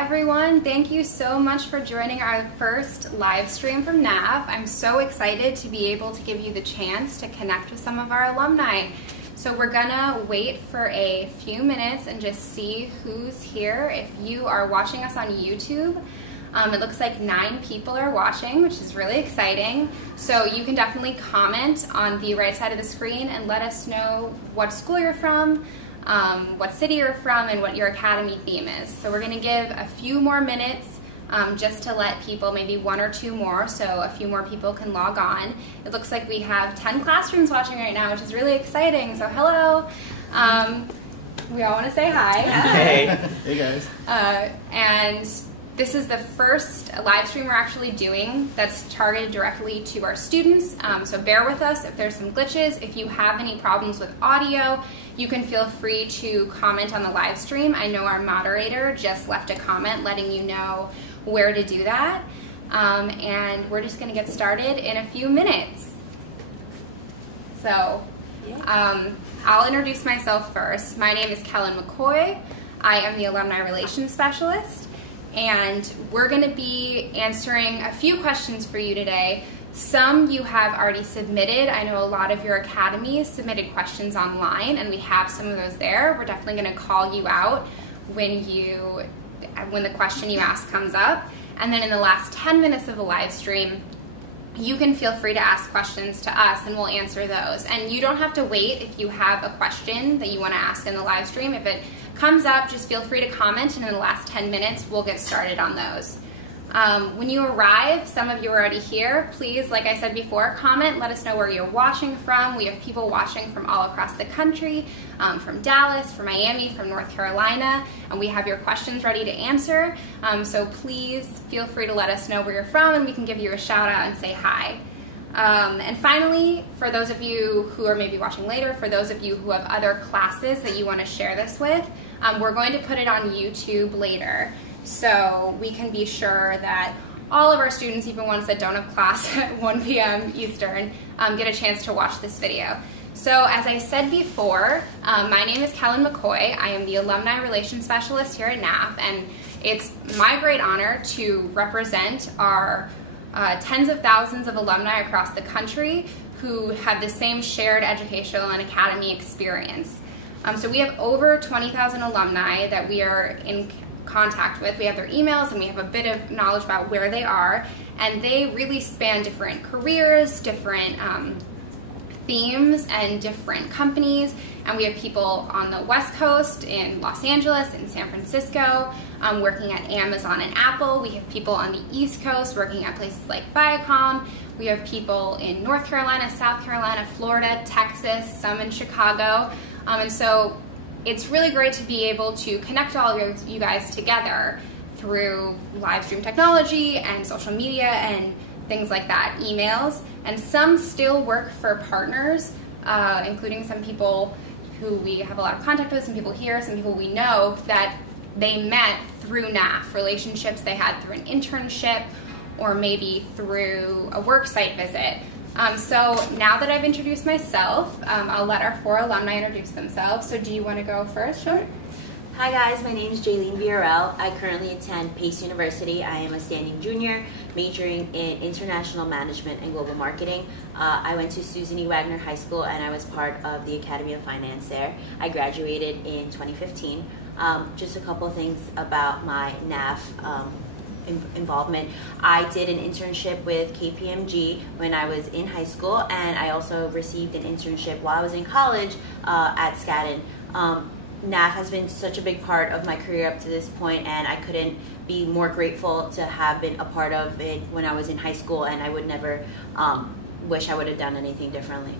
everyone. Thank you so much for joining our first live stream from NAF. I'm so excited to be able to give you the chance to connect with some of our alumni. So we're gonna wait for a few minutes and just see who's here. If you are watching us on YouTube, it looks like 9 people are watching, which is really exciting. So you can definitely comment on the right side of the screen and let us know what school you're from, what city you're from, and what your academy theme is. So we're going to give a few more minutes just to let people, maybe 1 or 2 more, so a few more people can log on. It looks like we have 10 classrooms watching right now, which is really exciting. So hello. We all want to say hi. Hey. Hey guys. And this is the first live stream we're actually doing that's targeted directly to our students, so bear with us if there's some glitches. If you have any problems with audio, you can feel free to comment on the live stream. I know our moderator just left a comment letting you know where to do that, and we're just going to get started in a few minutes. So I'll introduce myself first. My name is Kellen McCoy. I am the Alumni Relations Specialist. And we're going to be answering a few questions for you today. Some you have already submitted. I know a lot of your academies submitted questions online, and we have some of those there. We're definitely going to call you out when the question you ask comes up. And then in the last 10 minutes of the live stream, you can feel free to ask questions to us and we'll answer those. And you don't have to wait if you have a question that you want to ask in the live stream. If it comes up, just feel free to comment, and in the last 10 minutes, we'll get started on those. When you arrive, some of you are already here. Please, like I said before, comment, let us know where you're watching from. We have people watching from all across the country, from Dallas, from Miami, from North Carolina, and we have your questions ready to answer. So please feel free to let us know where you're from, and we can give you a shout out and say hi. And finally, for those of you who are maybe watching later, for those of you who have other classes that you want to share this with, we're going to put it on YouTube later, so we can be sure that all of our students, even ones that don't have class at 1 p.m. Eastern, get a chance to watch this video. So as I said before, my name is Kellen McCoy. I am the Alumni Relations Specialist here at NAF, and it's my great honor to represent our tens of thousands of alumni across the country who have the same shared educational and academy experience. So we have over 20,000 alumni that we are in contact with. We have their emails and we have a bit of knowledge about where they are, and they really span different careers, different themes, and different companies. And we have people on the West Coast, in Los Angeles, in San Francisco, working at Amazon and Apple. We have people on the East Coast working at places like Viacom. We have people in North Carolina, South Carolina, Florida, Texas, some in Chicago. And so it's really great to be able to connect all of you guys together through live stream technology and social media and things like that, emails. And some still work for partners, including some people who we have a lot of contact with, some people here, some people we know that they met through NAF, relationships they had through an internship or maybe through a work site visit. So now that I've introduced myself, I'll let our 4 alumni introduce themselves. So do you want to go first? Sure. Hi guys, my name is Jaylene Villarreal. I currently attend Pace University. I am a standing junior, majoring in international management and global marketing. I went to Susan E. Wagner High School and I was part of the Academy of Finance there. I graduated in 2015. Just a couple things about my NAF involvement. I did an internship with KPMG when I was in high school, and I also received an internship while I was in college at Skadden. NAF has been such a big part of my career up to this point, and I couldn't be more grateful to have been a part of it when I was in high school, and I would never wish I would have done anything differently.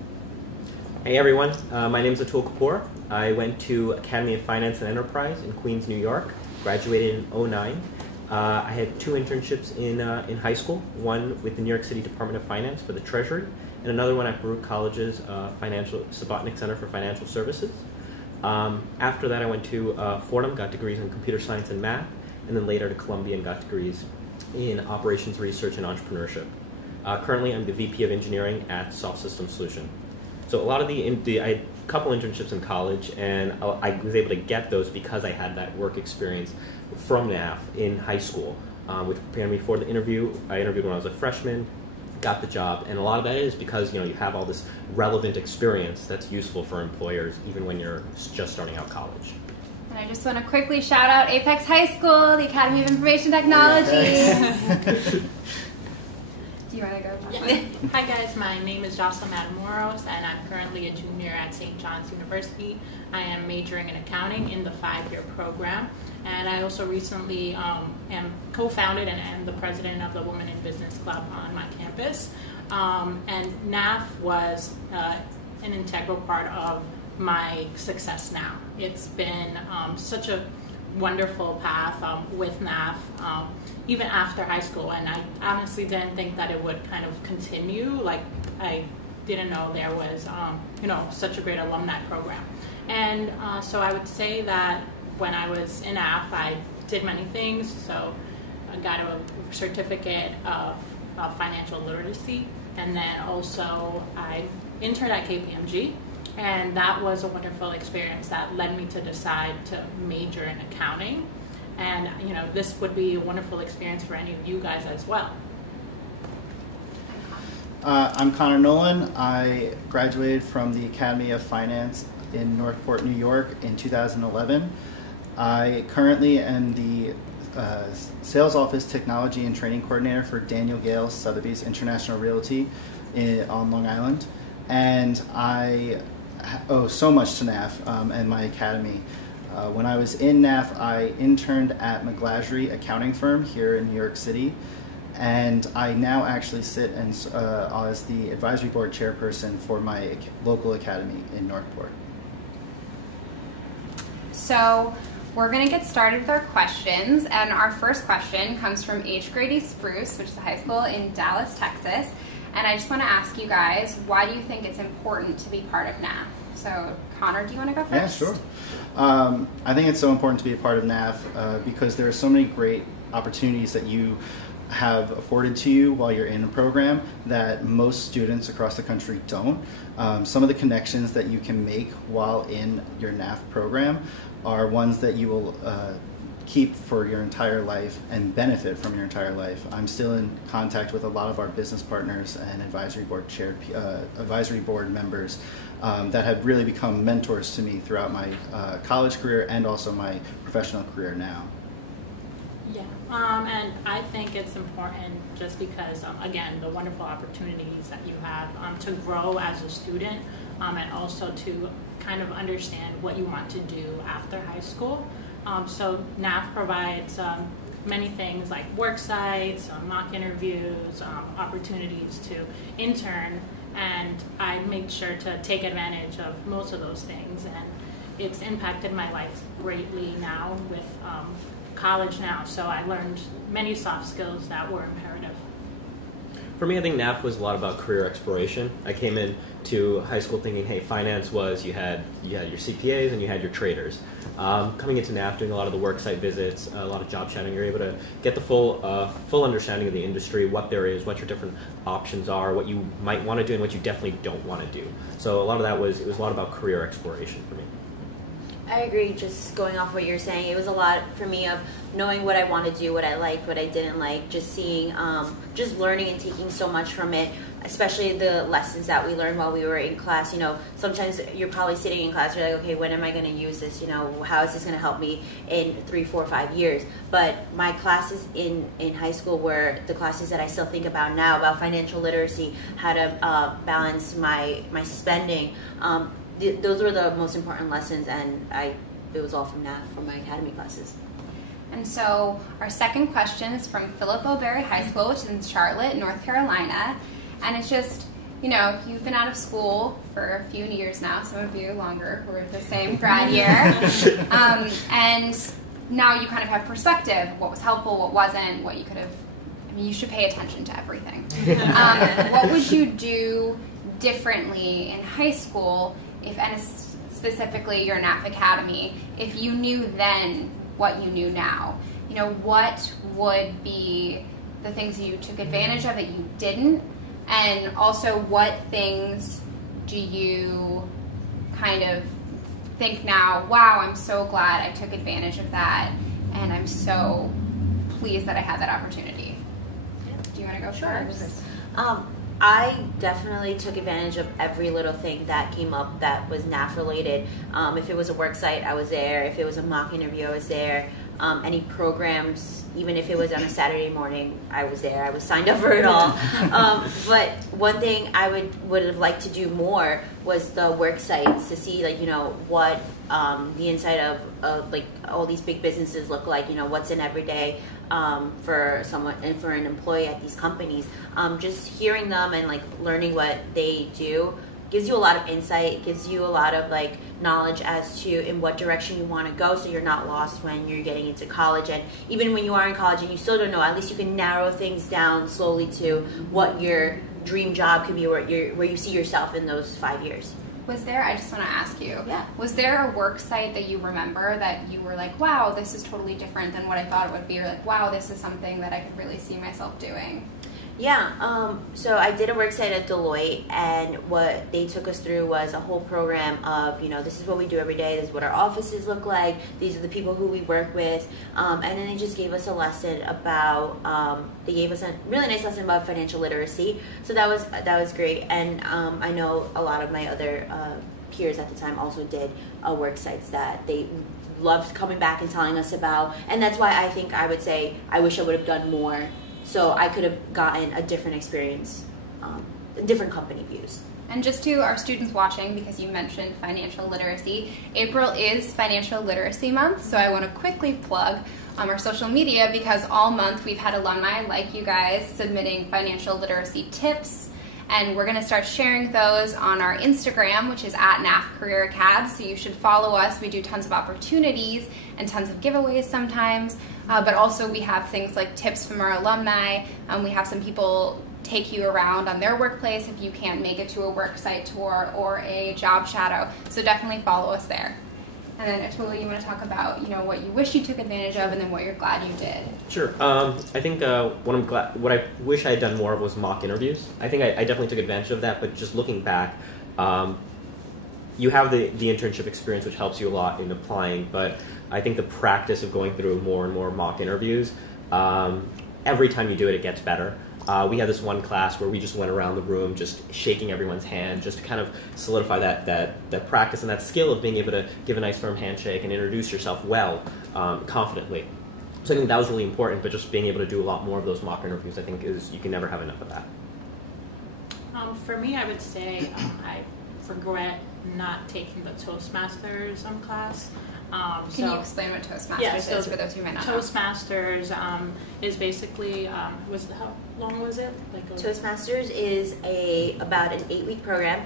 Hey everyone, my name is Atul Kapoor. I went to Academy of Finance and Enterprise in Queens, New York, graduated in 2009. I had 2 internships in high school, one with the New York City Department of Finance for the Treasury, and another one at Baruch College's Subotnick Center for Financial Services. After that I went to Fordham, got degrees in computer science and math, and then later to Columbia and got degrees in operations research and entrepreneurship. Currently I'm the VP of Engineering at Soft System Solution. So a lot of I couple internships in college, and I was able to get those because I had that work experience from NAF in high school, which prepared me for the interview. I interviewed when I was a freshman, got the job, and a lot of that is because you have all this relevant experience that's useful for employers even when you're just starting out college. And I just want to quickly shout out Apex High School, the Academy of Information Technology. Do you want to go? Yeah. Hi guys, my name is Jocelyn Matamoros, and I'm currently a junior at St. John's University. I am majoring in accounting in the 5-year program, and I also recently am co-founded and am the president of the Women in Business Club on my campus. And NAF was an integral part of my success now. It's been such a wonderful path with NAF, even after high school, and I honestly didn't think that it would kind of continue. Like, I didn't know there was such a great alumni program. And so I would say that when I was in NAF, I did many things. So I got a certificate of financial literacy, and then also I interned at KPMG. And that was a wonderful experience that led me to decide to major in accounting. And this would be a wonderful experience for any of you guys as well. I'm Connor Nolan. I graduated from the Academy of Finance in Northport, New York in 2011. I currently am the Sales Office Technology and Training Coordinator for Daniel Gale Sotheby's International Realty on Long Island. And I owe so much to NAF and my academy. When I was in NAF, I interned at McGlasry accounting firm here in New York City, and I now actually sit as the advisory board chairperson for my local academy in Northport. So we're going to get started with our questions, and our first question comes from 8th grade East Spruce, which is a high school in Dallas, Texas. And I just want to ask you guys, why do you think it's important to be part of NAF? So, Connor, do you want to go first? Yeah, sure. I think it's so important to be a part of NAF because there are so many great opportunities that you have afforded to you while you're in a program that most students across the country don't. Some of the connections that you can make while in your NAF program are ones that you will keep for your entire life and benefit from your entire life. I'm still in contact with a lot of our business partners and advisory board members that have really become mentors to me throughout my college career and also my professional career now. Yeah, and I think it's important just because, again, the wonderful opportunities that you have to grow as a student and also to kind of understand what you want to do after high school. So NAF provides many things like work sites, mock interviews, opportunities to intern, and I made sure to take advantage of most of those things, and it's impacted my life greatly now with college now, so I learned many soft skills that were imperative. For me, I think NAF was a lot about career exploration. I came into high school thinking, hey, finance was, you had your CPAs and you had your traders. Coming into NAF, doing a lot of the worksite visits, a lot of job shadowing, you're able to get the full understanding of the industry, what there is, what your different options are, what you might want to do and what you definitely don't want to do. So a lot of that was a lot about career exploration for me. I agree, just going off what you're saying, it was a lot for me of knowing what I want to do, what I liked, what I didn't like, just seeing, just learning and taking so much from it, especially the lessons that we learned while we were in class. Sometimes you're probably sitting in class, you're like, okay, when am I going to use this? How is this going to help me in 3, 4, 5 years? But my classes in high school were the classes that I still think about now, about financial literacy, how to balance my spending. Those were the most important lessons, and it was all from NAF, from my academy classes. And so our second question is from Philip O'Berry High School, which is in Charlotte, North Carolina. And it's just, you've been out of school for a few years now, some of you longer, we're the same grad year. And now you kind of have perspective, what was helpful, what wasn't, what you could have, you should pay attention to everything. What would you do differently in high school, and specifically your NAF Academy, if you knew then what you knew now? What would be the things you took advantage of that you didn't? And also, what things do you kind of think now, wow, I'm so glad I took advantage of that, and I'm so pleased that I had that opportunity? Do you want to go first? I definitely took advantage of every little thing that came up that was NAF related. If it was a work site, I was there. If it was a mock interview, I was there. Any programs, even if it was on a Saturday morning, I was there. I was signed up for it all. But one thing I would have liked to do more was the work sites, to see, like, you know, what the inside of like all these big businesses look like. You know, what's in every day for someone and for an employee at these companies. Just hearing them and like learning what they do gives you a lot of insight, gives you a lot of like knowledge as to in what direction you want to go, so you're not lost when you're getting into college. And even when you are in college and you still don't know, at least you can narrow things down slowly to what your dream job could be, where you see yourself in those 5 years. Was there, I just want to ask you, Yeah. Was there a work site that you remember that you were like, wow, this is totally different than what I thought it would be, or like, wow, this is something that I could really see myself doing? Yeah, so I did a work site at Deloitte, and what they took us through was a whole program of, you know, this is what we do every day, this is what our offices look like, these are the people who we work with, and then they just gave us a lesson about, they gave us a really nice lesson about financial literacy, so that was great. And I know a lot of my other peers at the time also did work sites that they loved coming back and telling us about, and that's why I think I would say I wish I would have done more, so I could have gotten a different experience, different company views. And just to our students watching, because you mentioned financial literacy, April is Financial Literacy Month, so I want to quickly plug our social media, because all month we've had alumni like you guys submitting financial literacy tips, and we're going to start sharing those on our Instagram, which is at NAF Career Acad, so you should follow us. We do tons of opportunities and tons of giveaways sometimes, but also we have things like tips from our alumni. We have some people take you around on their workplace if you can't make it to a work site tour or a job shadow, so definitely follow us there. And then Atul, you want to talk about, you know, what you wish you took advantage of, and then what you're glad you did. Sure. I think what I wish I had done more of was mock interviews. I think I definitely took advantage of that, but just looking back, you have the internship experience, which helps you a lot in applying, but I think the practice of going through more and more mock interviews, every time you do it, it gets better. We had this one class where we just went around the room just shaking everyone's hand just to kind of solidify that practice and that skill of being able to give a nice firm handshake and introduce yourself well, confidently. So I think that was really important, but just being able to do a lot more of those mock interviews, I think, you can never have enough of that. For me, I would say I regret not taking the Toastmasters class. Can you explain what Toastmasters is for those who might not know? Toastmasters is basically, how long was it? Toastmasters is about an 8-week program.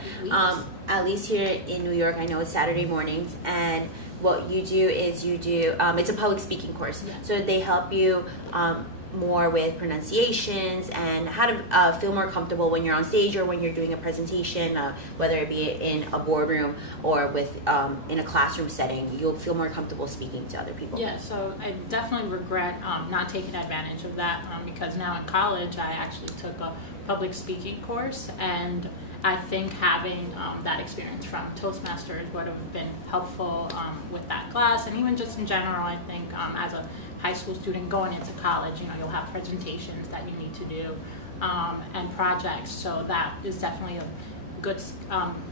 At least here in New York, I know it's Saturday mornings, and what you do is it's a public speaking course. Yeah. So they help you more with pronunciations and how to feel more comfortable when you're on stage or when you're doing a presentation, whether it be in a boardroom or in a classroom setting. You'll feel more comfortable speaking to other people. Yeah, so I definitely regret not taking advantage of that, because now in college I actually took a public speaking course, and I think having that experience from Toastmasters would have been helpful with that class, and even just in general. I think as a high school student going into college, you'll have presentations that you need to do and projects, so that is definitely a good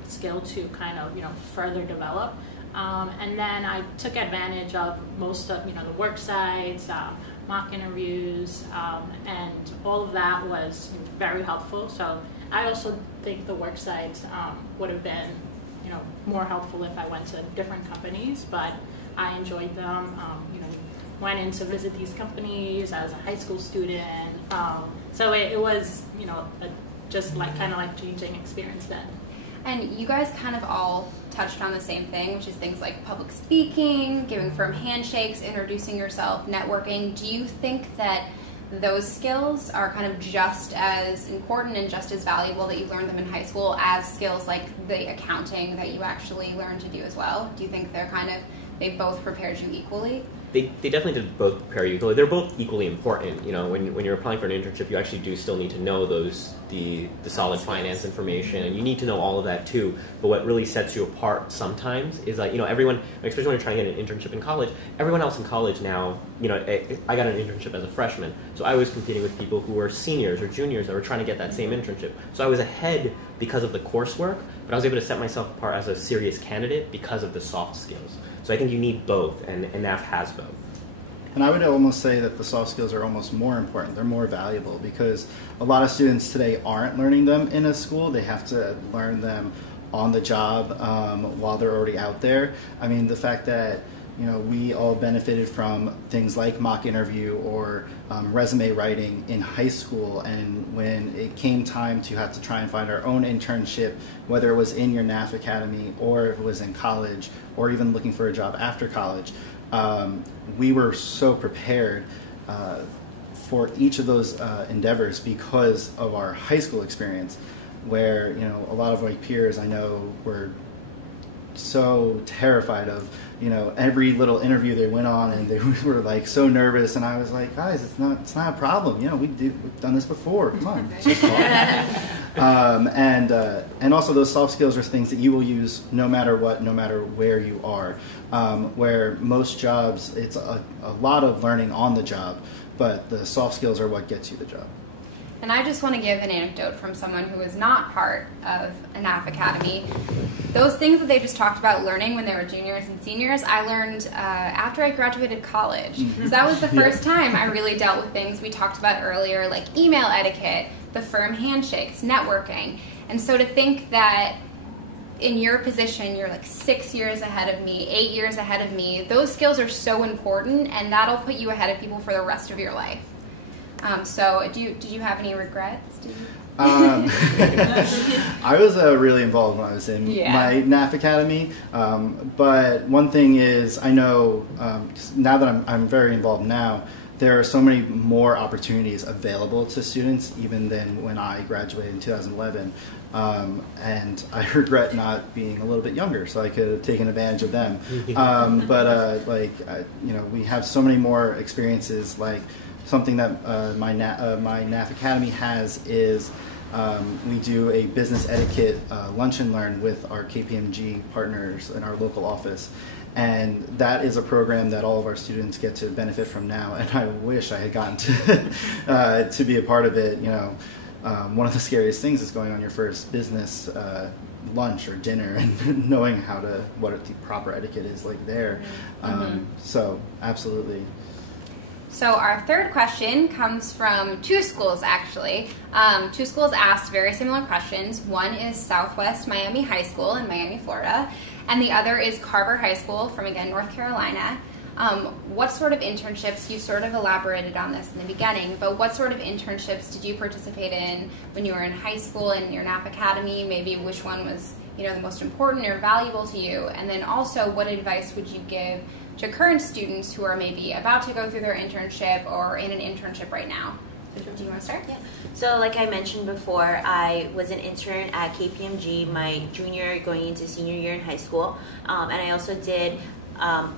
skill to kind of further develop. And then I took advantage of most of the work sites, mock interviews, and all of that was very helpful. So I also think the work sites would have been more helpful if I went to different companies, but I enjoyed them. Went in to visit these companies as a high school student, so it was just kind of like changing experience then. And you guys kind of all touched on the same thing, which is things like public speaking, giving firm handshakes, introducing yourself, networking. Do you think that those skills are kind of just as important and just as valuable that you learned them in high school as skills like the accounting that you actually learned to do as well? Do you think they both prepared you equally? they definitely did both prepare you. They're both equally important. You know, when you're applying for an internship, you actually do still need to know the solid finance information, and you need to know all of that too. But what really sets you apart sometimes is like, you know, everyone, especially when you're trying to get an internship in college, everyone else in college now, you know, I got an internship as a freshman, so I was competing with people who were seniors or juniors that were trying to get that same internship. So I was ahead because of the coursework, but I was able to set myself apart as a serious candidate because of the soft skills. So I think you need both, and NAF has both. And I would almost say that the soft skills are almost more important. They're more valuable because a lot of students today aren't learning them in a school. They have to learn them on the job while they're already out there. I mean, the fact that, you know, we all benefited from things like mock interview or resume writing in high school, and when it came time to have to try and find our own internship, whether it was in your NAF Academy or if it was in college or even looking for a job after college, we were so prepared for each of those endeavors because of our high school experience, where, you know, a lot of my peers I know were so terrified of, you know, every little interview they went on, and they were like so nervous, and I was like, guys, it's not a problem, you know, we've done this before, come on, it's just fun. And also those soft skills are things that you will use no matter what, no matter where you are, where most jobs it's a lot of learning on the job, but the soft skills are what gets you the job. And I just want to give an anecdote from someone who was not part of a NAF Academy. Those things that they just talked about learning when they were juniors and seniors, I learned after I graduated college. So that was the first time I really dealt with things we talked about earlier, like email etiquette, the firm handshakes, networking. And so to think that in your position, you're like 6 years ahead of me, 8 years ahead of me, those skills are so important, and that'll put you ahead of people for the rest of your life. So did you have any regrets? I was really involved when I was in my NAF Academy, but one thing is, I know now that I'm very involved now, there are so many more opportunities available to students even than when I graduated in 2011, and I regret not being a little bit younger so I could have taken advantage of them. You know, we have so many more experiences. Like something that my NAF Academy has is we do a business etiquette lunch and learn with our KPMG partners in our local office. And that is a program that all of our students get to benefit from now. And I wish I had gotten to be a part of it. You know, one of the scariest things is going on your first business lunch or dinner and knowing what the proper etiquette is like there. So absolutely. So our third question comes from two schools, actually. Two schools asked very similar questions. One is Southwest Miami High School in Miami, Florida, and the other is Carver High School from, again, North Carolina. What sort of internships, you sort of elaborated on this in the beginning, but what sort of internships did you participate in when you were in high school and your NAF Academy? Maybe which one was, you know, the most important or valuable to you? And then also, what advice would you give to current students who are maybe about to go through their internship or in an internship right now? Do you want to start? Yeah. So like I mentioned before, I was an intern at KPMG my junior going into senior year in high school. And I also did an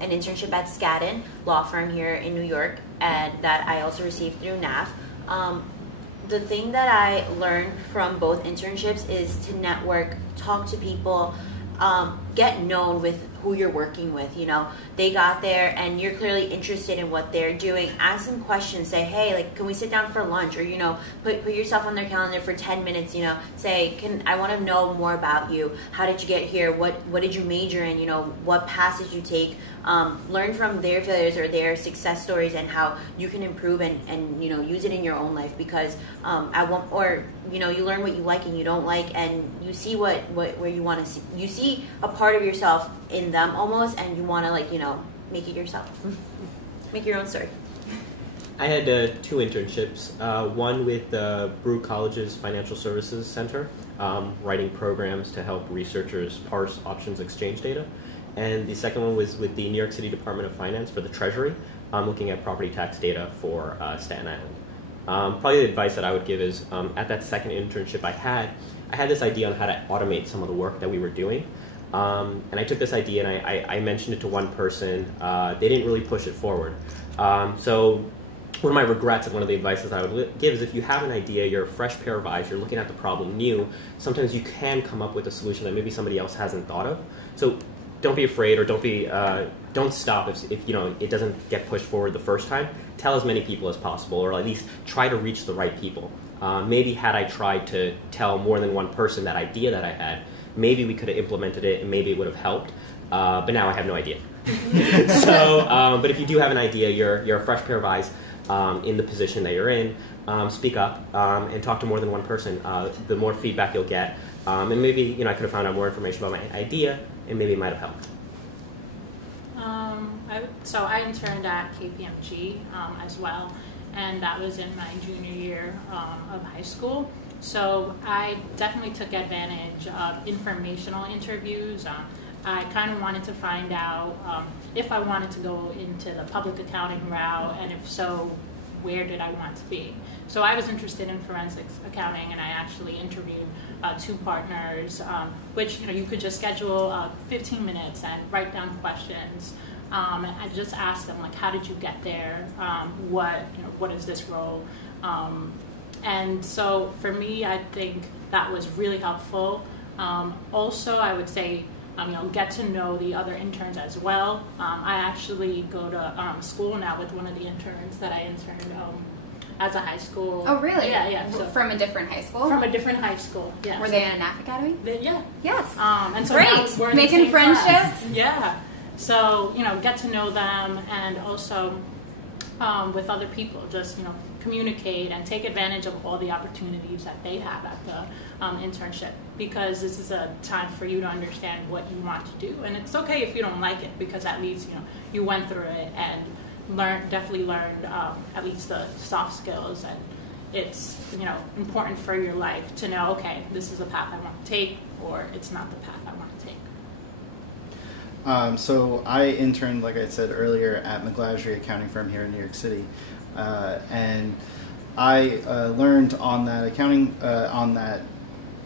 internship at Skadden law firm here in New York, and that I also received through NAF. The thing that I learned from both internships is to network, talk to people, get known with who you're working with. You know, they got there and you're clearly interested in what they're doing. Ask them questions. Say, hey, like, can we sit down for lunch? Or, you know, put yourself on their calendar for 10 minutes. You know, say, I want to know more about you. How did you get here? What did you major in? You know, what paths did you take? Learn from their failures or their success stories and how you can improve and you know, use it in your own life, because you know, you learn what you like and you don't like, and you see where you want to see. You see a part of yourself in them almost, and you want to, like, you know, make it yourself. Make your own story. I had two internships. One with Brew College's Financial Services Center, writing programs to help researchers parse options exchange data. And the second one was with the New York City Department of Finance for the Treasury, looking at property tax data for Staten Island. Probably the advice that I would give is, at that second internship I had this idea on how to automate some of the work that we were doing. And I took this idea and I mentioned it to one person. They didn't really push it forward. So one of my regrets and one of the advices I would give is if you have an idea, you're a fresh pair of eyes, you're looking at the problem new, sometimes you can come up with a solution that maybe somebody else hasn't thought of. So don't be afraid, or don't stop if you know it doesn't get pushed forward the first time. Tell as many people as possible, or at least try to reach the right people. Maybe had I tried to tell more than one person that idea that I had, maybe we could have implemented it and maybe it would have helped. But now I have no idea. So, but if you do have an idea, you're a fresh pair of eyes in the position that you're in. Speak up and talk to more than one person. The more feedback you'll get, and maybe I could have found out more information about my idea, and maybe it might have helped. So I interned at KPMG as well, and that was in my junior year of high school. So I definitely took advantage of informational interviews. I kind of wanted to find out if I wanted to go into the public accounting route, and if so, where did I want to be? So I was interested in forensics accounting, and I actually interviewed 2 partners, which you could just schedule 15 minutes and write down questions. And I just asked them, like, how did you get there? What is this role? And so for me, I think that was really helpful. Also, I would say, get to know the other interns as well. I actually go to school now with one of the interns that I interned as a high school. Oh, really? Yeah. So from a different high school? From a different high school, yeah. Were they in a NAF Academy? Yeah. Yes. And so great. now we're in the Making same friendships? class. Yeah. So, get to know them, and also with other people, just, communicate and take advantage of all the opportunities that they have at the internship, because this is a time for you to understand what you want to do. And it's okay if you don't like it, because at least, you went through it and definitely learned at least the soft skills, and it's, important for your life to know, okay, this is the path I want to take, or it's not the path I want to take. So I interned, like I said earlier, at McGladrey accounting firm here in New York City, and I learned on that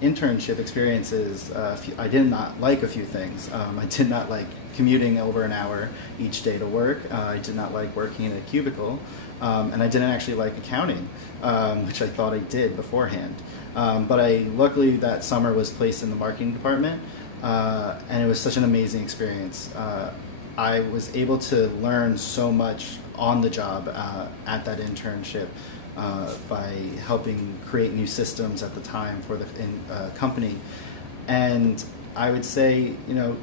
internship experiences. I did not like a few things. I did not like commuting over an hour each day to work. I did not like working in a cubicle, and I didn't actually like accounting, which I thought I did beforehand. But luckily that summer was placed in the marketing department. And it was such an amazing experience. I was able to learn so much on the job at that internship by helping create new systems at the time for the company. And I would say,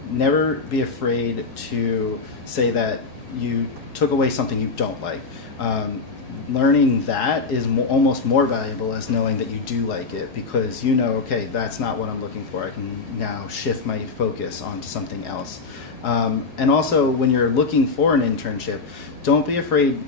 never be afraid to say that you took away something you don't like. Learning that is almost more valuable as knowing that you do like it, because okay, that's not what I'm looking for. I can now shift my focus onto something else. And also, when you're looking for an internship, don't be afraid,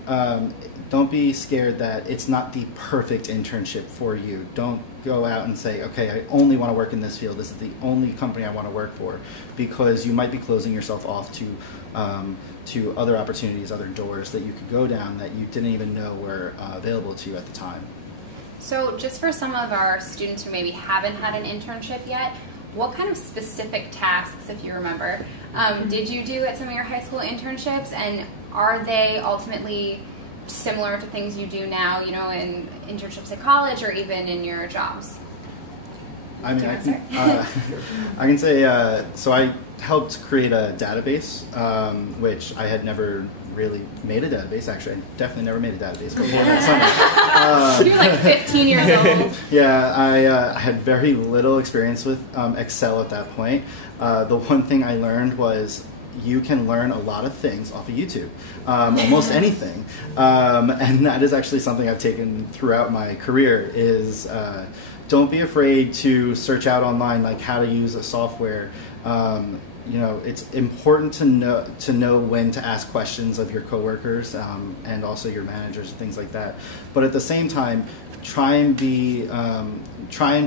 don't be scared that it's not the perfect internship for you. Don't go out and say, okay, I only want to work in this field. This is the only company I want to work for, because you might be closing yourself off to other opportunities, other doors that you could go down that you didn't even know were available to you at the time. So just for some of our students who maybe haven't had an internship yet, what kind of specific tasks, if you remember, did you do at some of your high school internships, and are they ultimately similar to things you do now, in internships at college or even in your jobs? I mean, I can say, so I helped create a database, which I had never really made a database. Actually, I definitely never made a database before that summer. You're like 15 years old. Yeah, I had very little experience with Excel at that point. The one thing I learned was you can learn a lot of things off of YouTube, almost anything. And that is actually something I've taken throughout my career is don't be afraid to search out online, like how to use a software. It's important to know when to ask questions of your coworkers and also your managers and things like that. But at the same time, try and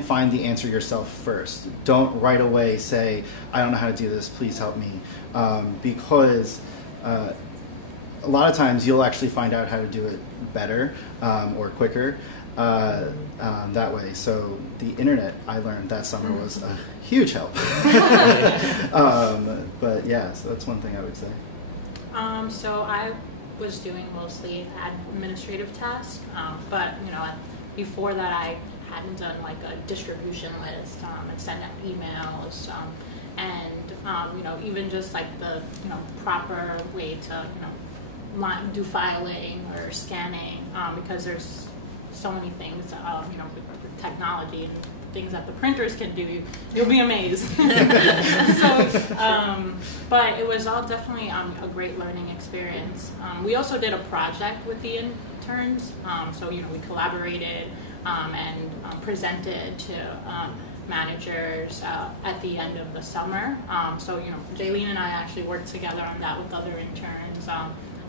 find the answer yourself first. Don't right away say, I don't know how to do this, please help me. Because a lot of times you'll actually find out how to do it better or quicker. that way. So the internet, I learned that summer, was a huge help. But yeah, so that's one thing I would say. So I was doing mostly administrative tasks, but before that I hadn't done like a distribution list and send out emails, and even just like the proper way to do filing or scanning, because there's so many things with technology and things that the printers can do. You'll be amazed. But it was all definitely a great learning experience. We also did a project with the interns, so we collaborated and presented to managers at the end of the summer. So Jaylene and I actually worked together on that with other interns,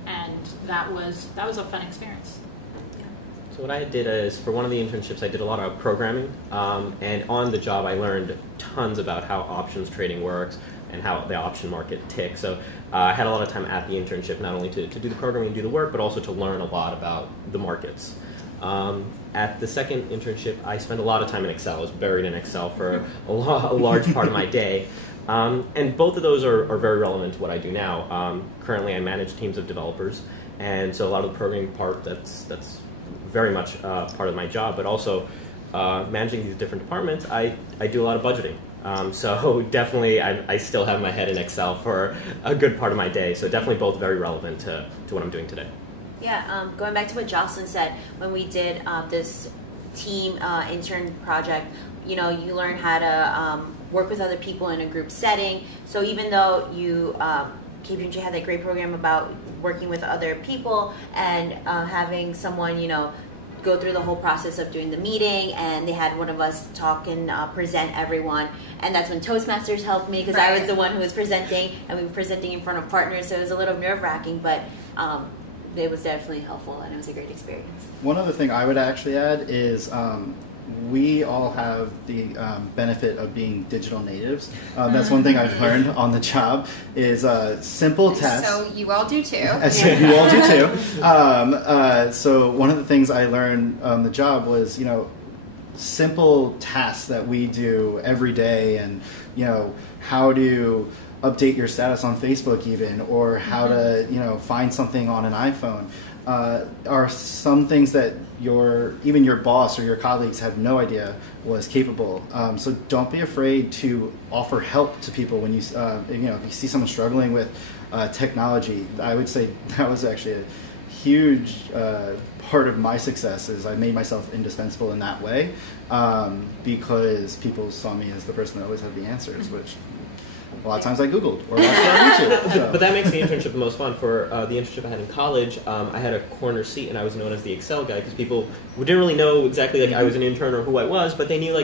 and that was a fun experience. So what I did is, for one of the internships, I did a lot of programming, and on the job I learned tons about how options trading works and how the option market ticks. So I had a lot of time at the internship, not only to do the programming and do the work, but also to learn a lot about the markets. At the second internship, I spent a lot of time in Excel. I was buried in Excel for a large part of my day. And both of those are very relevant to what I do now. Currently, I manage teams of developers, and so a lot of the programming part, that's very much part of my job, but also managing these different departments, I do a lot of budgeting. So definitely I still have my head in Excel for a good part of my day, so definitely both very relevant to what I'm doing today. Yeah, going back to what Jocelyn said, when we did this team intern project, you learn how to work with other people in a group setting. So even though KPMG had that great program about working with other people and having someone, go through the whole process of doing the meeting, and they had one of us talk and present everyone, and that's when Toastmasters helped me, because I was the one who was presenting, and we were presenting in front of partners, so it was a little nerve-wracking, but it was definitely helpful, and it was a great experience. One other thing I would actually add is we all have the benefit of being digital natives. That's one thing I've learned on the job is simple tests. So you all do too. You all do too. So one of the things I learned on the job was, simple tasks that we do every day, and how to update your status on Facebook even, or how to find something on an iPhone. Are some things that even your boss or your colleagues had no idea was capable. So don't be afraid to offer help to people when if you see someone struggling with technology. I would say that was actually a huge part of my success, is I made myself indispensable in that way, because people saw me as the person that always had the answers, which a lot of times I Googled or watched on YouTube. So. But that makes the internship the most fun. For the internship I had in college, I had a corner seat, and I was known as the Excel guy, because people didn't really know exactly I was an intern or who I was, but they knew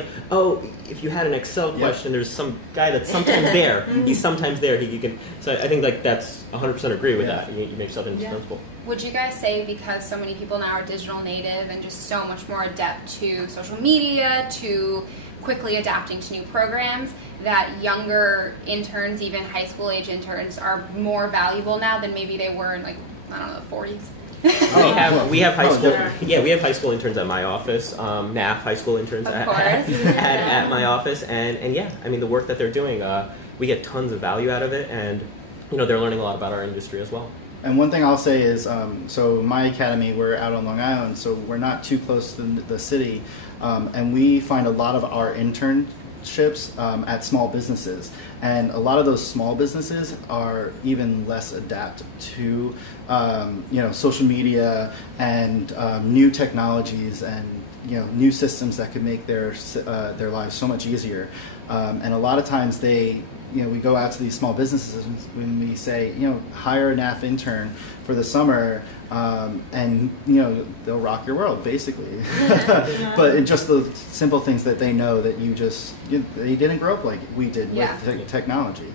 if you had an Excel question, there's some guy that's sometimes there. He's sometimes there. He can. So I think that's 100% agree with that. You make yourself indispensable. Yeah. Would you guys say, because so many people now are digital native and just so much more adept to social media, to quickly adapting to new programs, that younger interns, even high school age interns, are more valuable now than maybe they were in the 40s? We have high school. We have high school interns at my office. NAF high school interns at my office, and the work that they're doing, we get tons of value out of it, and they're learning a lot about our industry as well. And one thing I'll say is, so my academy, we're out on Long Island, so we're not too close to the city, and we find a lot of our internships at small businesses, and a lot of those small businesses are even less adept to social media and new technologies and new systems that could make their lives so much easier. And a lot of times we go out to these small businesses when we say, hire a NAF intern for the summer, and they'll rock your world basically. But just the simple things that they know that they didn't grow up like we did with technology.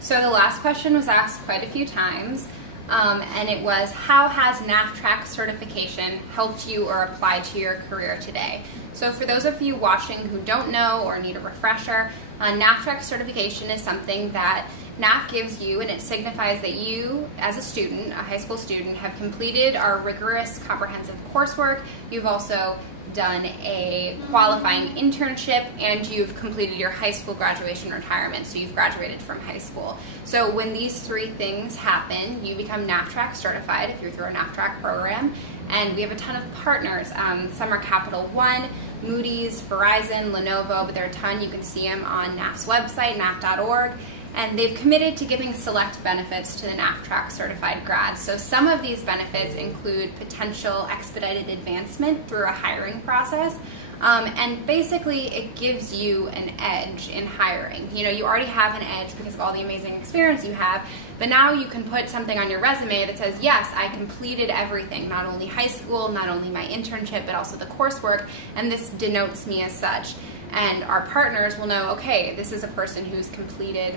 So the last question was asked quite a few times, and it was, how has NAF track certification helped you or applied to your career today? So for those of you watching who don't know or need a refresher, NAF track certification is something that NAF gives you, and it signifies that you, as a student, a high school student, have completed our rigorous comprehensive coursework. You've also done a qualifying internship, and you've completed your high school graduation retirement, so you've graduated from high school. So when these 3 things happen, you become NAFTRAC certified if you're through our NAFTRAC program, and we have a ton of partners. Some are Capital One, Moody's, Verizon, Lenovo, but there are a ton. You can see them on NAF's website, naf.org. And they've committed to giving select benefits to the NAFTRAC certified grads. So some of these benefits include potential expedited advancement through a hiring process. And basically it gives you an edge in hiring. You know, you already have an edge because of all the amazing experience you have, but now you can put something on your resume that says, yes, I completed everything, not only high school, not only my internship, but also the coursework, and this denotes me as such. And our partners will know, okay, this is a person who's completed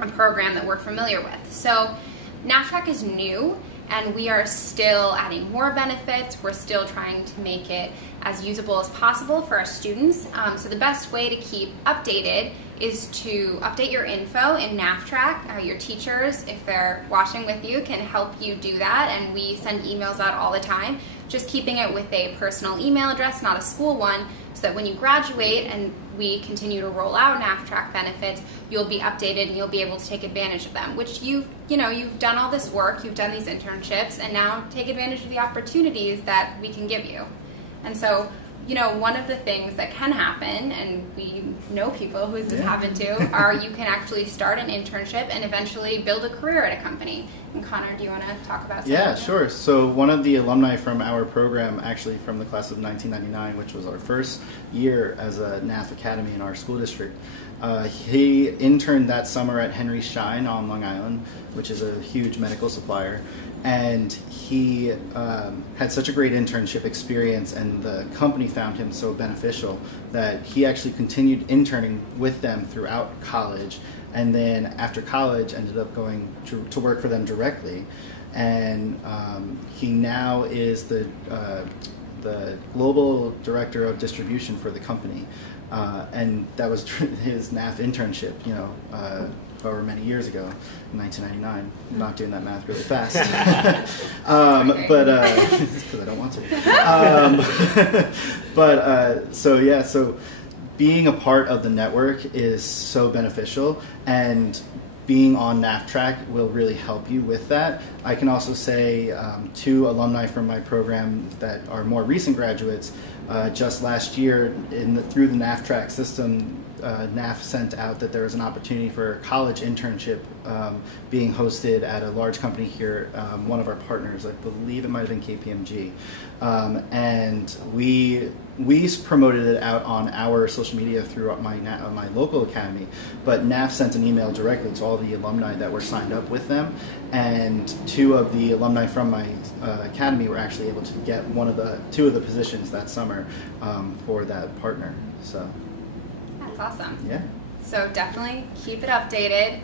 a program that we're familiar with. So NAFTRAC is new, and we are still adding more benefits. We're still trying to make it as usable as possible for our students. So the best way to keep updated is to update your info in NAFTRAC. Your teachers, if they're watching with you, can help you do that, and we send emails out all the time, just keeping it with a personal email address, not a school one, so that when you graduate and we continue to roll out NAFTRAC benefits, you'll be updated and you'll be able to take advantage of them, which you've done all this work, you've done these internships, and now take advantage of the opportunities that we can give you. And so, you know, one of the things that can happen, and we know people who this has happened to, are you can actually start an internship and eventually build a career at a company. And Connor, do you want to talk about something? Yeah, sure. So one of the alumni from our program, actually from the class of 1999, which was our first year as a NAF Academy in our school district, he interned that summer at Henry Schein on Long Island, which is a huge medical supplier. And he had such a great internship experience, and the company found him so beneficial that he actually continued interning with them throughout college, and then after college ended up going to work for them directly. And he now is the global director of distribution for the company. And that was his NAF internship, however many years ago, in 1999. I'm not doing that math really fast. But because I don't want to. So being a part of the network is so beneficial, and being on NAFTRAC will really help you with that. I can also say 2 alumni from my program that are more recent graduates, just last year through the NAFTRAC system, NAF sent out that there was an opportunity for a college internship being hosted at a large company here, one of our partners, I believe it might have been KPMG. And we promoted it out on our social media through my local academy, but NAF sent an email directly to all the alumni that were signed up with them, and 2 of the alumni from my academy were actually able to get 2 of the positions that summer for that partner. So that's awesome. Yeah. So definitely keep it updated.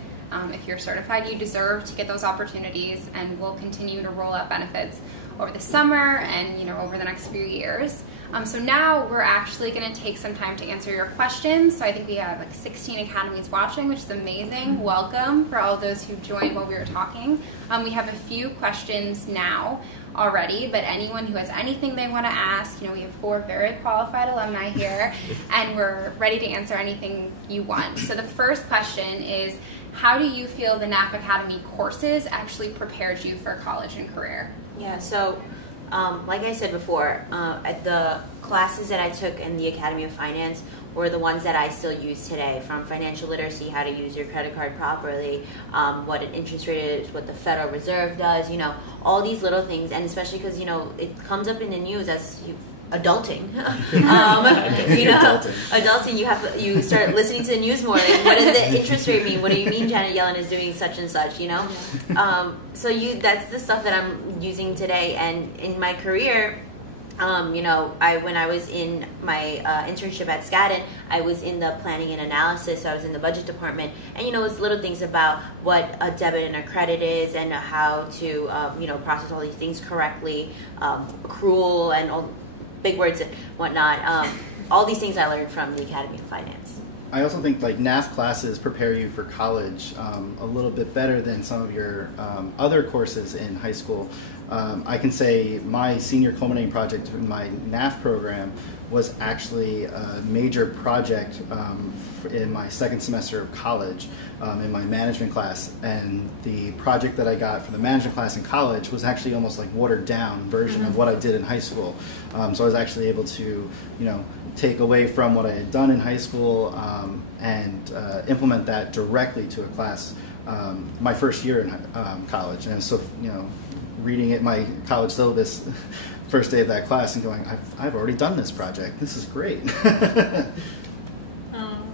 If you're certified, you deserve to get those opportunities, and we'll continue to roll out benefits over the summer and over the next few years. So now we're actually going to take some time to answer your questions. So I think we have like 16 academies watching, which is amazing. Welcome for all those who joined while we were talking. We have a few questions now already, but anyone who has anything they want to ask, we have 4 very qualified alumni here, and we're ready to answer anything you want. So the first question is, how do you feel the NAF Academy courses actually prepared you for college and career? Yeah, so like I said before, the classes that I took in the Academy of Finance were the ones that I still use today, from financial literacy, how to use your credit card properly, what an interest rate is, what the Federal Reserve does, all these little things, and especially because, it comes up in the news as adulting. Adulting, you start listening to the news more. Like, what does the interest rate mean? What do you mean Janet Yellen is doing such and such? That's the stuff that I'm using today. And in my career, when I was in my internship at Skadden, I was in the planning and analysis, so I was in the budget department, and it's little things about what a debit and a credit is, and how to process all these things correctly, accrual and all big words and whatnot. All these things I learned from the Academy of Finance. I also think like NAF classes prepare you for college a little bit better than some of your other courses in high school. I can say my senior culminating project in my NAF program was actually a major project in my second semester of college in my management class, and the project that I got for the management class in college was actually almost like watered down version of what I did in high school. So I was actually able to, take away from what I had done in high school and implement that directly to a class my first year in college. And so, reading it my college syllabus first day of that class and going, I've already done this project. This is great.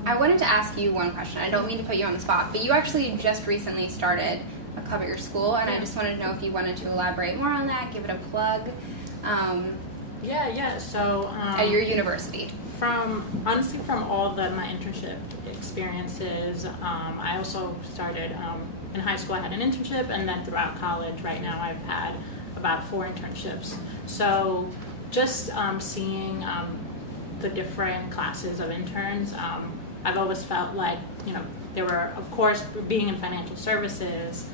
I wanted to ask you one question. I don't mean to put you on the spot, but you actually just recently started a club at your school, and I just wanted to know if you wanted to elaborate more on that, give it a plug. So at your university. From all my internship experiences, I also started in high school. I had an internship, and then throughout college, right now I've had about 4 internships. So just seeing the different classes of interns, I've always felt like, there were, of course, being in financial services,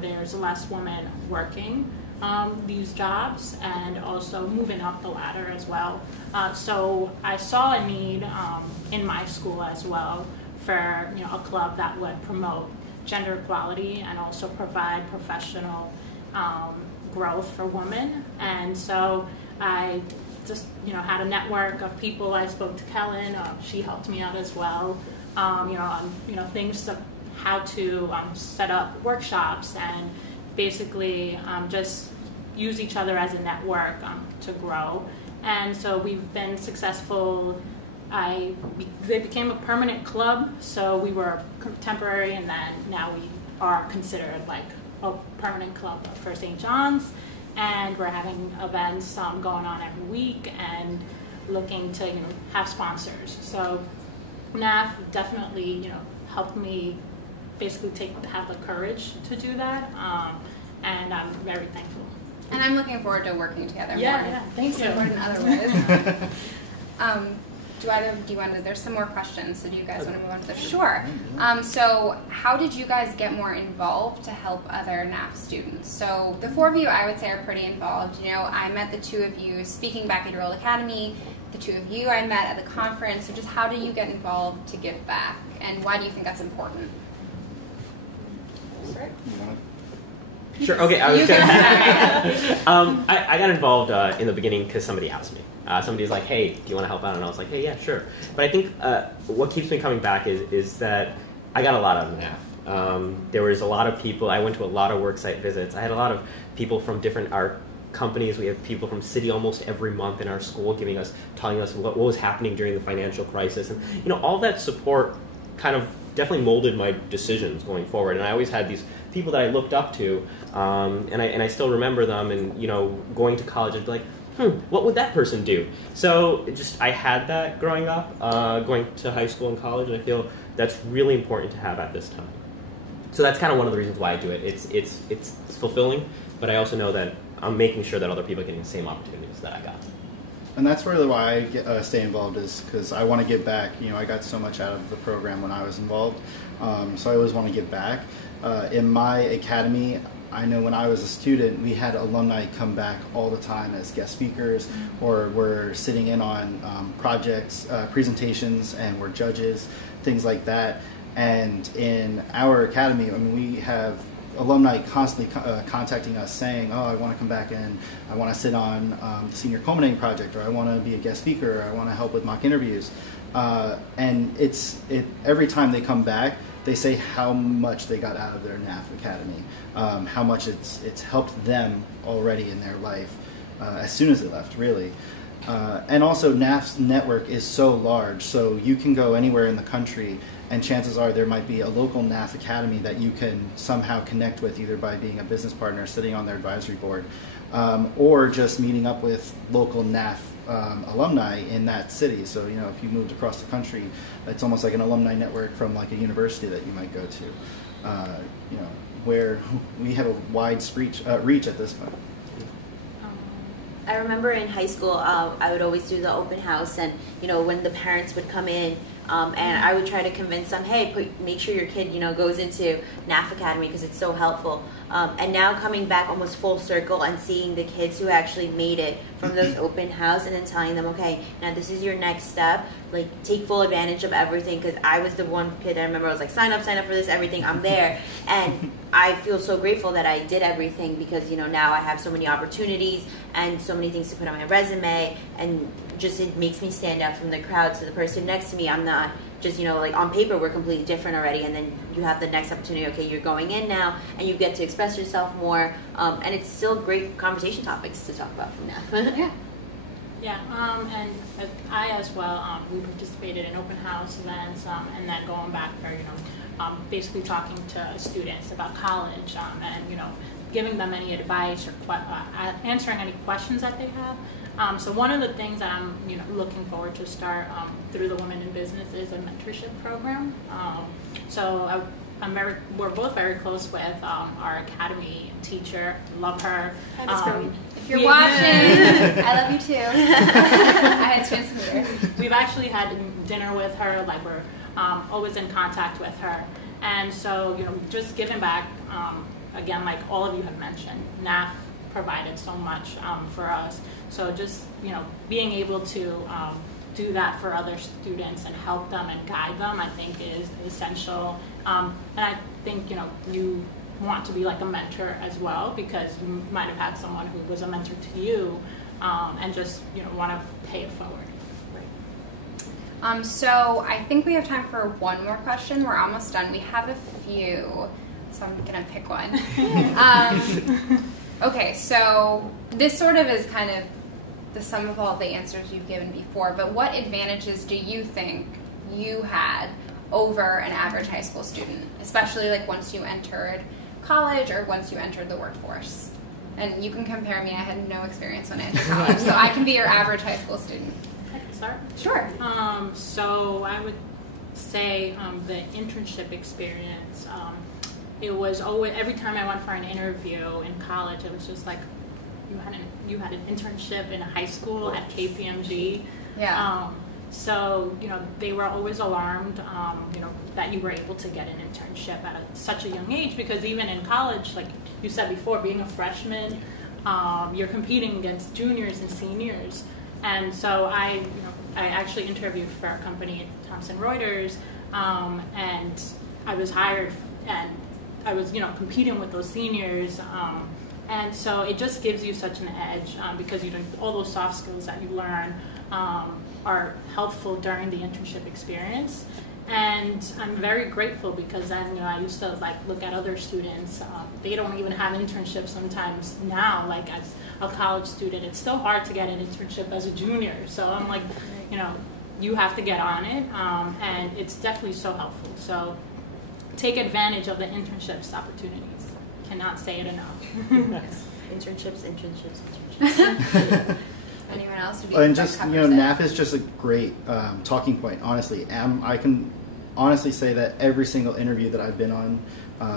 there's less women working these jobs and also moving up the ladder as well. So I saw a need in my school as well for a club that would promote gender equality and also provide professional growth for women. And so I just had a network of people. I spoke to Kellen. She helped me out as well. On things to how to set up workshops and basically just use each other as a network to grow. And so we've been successful. They became a permanent club, so we were temporary, and then now we are considered like a permanent club for St. John's, and we're having events going on every week and looking to have sponsors. So NAF definitely helped me basically have the courage to do that, and I'm very thankful. And I'm looking forward to working together more. Yeah, thank you. More than other ways. There's some more questions, so do you guys want to move on to this? Sure. So how did you guys get more involved to help other NAF students? So the 4 of you, I would say, are pretty involved. I met the 2 of you speaking back at your old academy. The 2 of you I met at the conference. So just how do you get involved to give back, and why do you think that's important? Sure. Okay. I was gonna. I got involved in the beginning because somebody asked me. Somebody's like, "Hey, do you want to help out?" And I was like, "Hey, yeah, sure." But I think what keeps me coming back is that I got a lot out of NAF. There was a lot of people. I went to a lot of worksite visits. I had a lot of people from different art companies. We have people from Citi almost every month in our school telling us what was happening during the financial crisis, and all that support kind of definitely molded my decisions going forward. And I always had these people that I looked up to, and I still remember them. And going to college, I'd be like, what would that person do? So I had that growing up, going to high school and college, and I feel that's really important to have at this time. So that's kind of one of the reasons why I do it. It's fulfilling, but I also know that I'm making sure that other people are getting the same opportunities that I got. And that's really why I stay involved, is because I want to give back. I got so much out of the program when I was involved, so I always want to give back. In my academy, I know when I was a student, we had alumni come back all the time as guest speakers, or were sitting in on projects, presentations, and were judges, things like that. And in our academy, we have alumni constantly contacting us saying, "Oh, I want to come back in. I want to sit on the senior culminating project, or I want to be a guest speaker, or I want to help with mock interviews." And every time they come back, they say how much they got out of their NAF Academy, how much it's helped them already in their life as soon as they left, really. And also NAF's network is so large, so you can go anywhere in the country, and chances are there might be a local NAF Academy that you can somehow connect with, either by being a business partner, sitting on their advisory board, or just meeting up with local NAF alumni in that city. So if you moved across the country, it's almost like an alumni network from like a university that you might go to, where we have a wide reach at this point. I remember in high school, I would always do the open house, and when the parents would come in, And I would try to convince them, hey, make sure your kid, goes into NAF Academy because it's so helpful. And now coming back almost full circle and seeing the kids who actually made it from those open house and then telling them, okay, now this is your next step. Like, take full advantage of everything, because I was the one kid I remember I was like, sign up for this, everything, I'm there. And I feel so grateful that I did everything because, now I have so many opportunities and so many things to put on my resume, and just it makes me stand out from the crowd. So the person next to me, I'm not just, like on paper we're completely different already, and then you have the next opportunity, okay, you're going in now and you get to express yourself more, and it's still great conversation topics to talk about from now. Yeah, and I as well, we participated in open house events, and then going back for, basically talking to students about college, and, giving them any advice or answering any questions that they have. So one of the things that I'm, looking forward to start through the Women in Business is a mentorship program. So we're both very close with our academy teacher. Love her. If you're watching, I love you too. I had a chance to meet her. We've actually had dinner with her. Like, we're always in contact with her, and so just giving back. Again, like all of you have mentioned, NAF provided so much for us. So just being able to do that for other students and help them and guide them, I think is essential. And I think you want to be like a mentor as well, because you might have had someone who was a mentor to you, and just want to pay it forward. So I think we have time for one more question. We're almost done. We have a few, so I'm gonna pick one. Okay, so this sort of is kind of the sum of all the answers you've given before, but what advantages do you think you had over an average high school student, especially like once you entered college or once you entered the workforce? And you can compare me. I had no experience when I entered college, so I can be your average high school student. I can start? Sure. So I would say the internship experience, it was always, every time I went for an interview in college, it was just like, you had an internship in high school at KPMG. Yeah. So, they were always alarmed, that you were able to get an internship at such a young age, because even in college, like you said before, being a freshman, you're competing against juniors and seniors. And so I actually interviewed for a company at Thomson Reuters, and I was hired, and I was, competing with those seniors. And so it just gives you such an edge, because all those soft skills that you learn are helpful during the internship experience. And I'm very grateful, because then I used to look at other students. They don't even have internships sometimes now. Like, as a college student, it's still hard to get an internship as a junior. So I'm like, you have to get on it, and it's definitely so helpful. So take advantage of the internships opportunities. Cannot say it enough. Internships. Anyone else? And just, NAF is just a great talking point, honestly. I can honestly say that every single interview that I've been on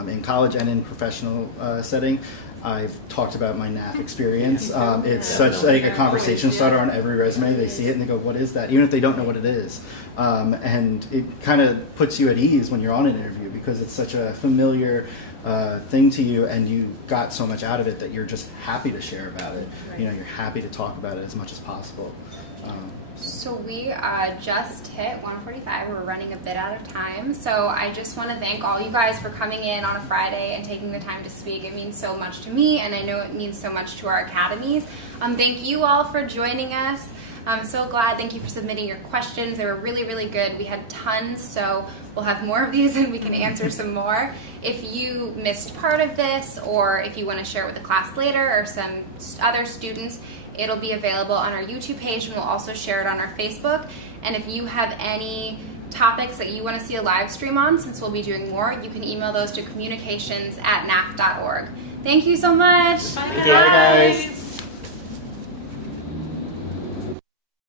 in college and in professional setting, I've talked about my NAF experience. It's such like a conversation starter on every resume. They see it and they go, what is that? Even if they don't know what it is. And it kind of puts you at ease when you're on an interview, because it's such a familiar thing to you, and you got so much out of it that you're just happy to share about it. Right. You're happy to talk about it as much as possible. So we just hit 1:45. We're running a bit out of time. So I just want to thank all you guys for coming in on a Friday and taking the time to speak. It means so much to me, and I know it means so much to our academies. Thank you all for joining us. I'm so glad. Thank you for submitting your questions. They were really, really good. We had tons, so we'll have more of these and we can answer some more. If you missed part of this, or if you want to share it with the class later or some other students, it'll be available on our YouTube page, and we'll also share it on our Facebook. And if you have any topics that you want to see a live stream on, since we'll be doing more, you can email those to communications@naf.org. Thank you so much. Bye. Thank you, guys.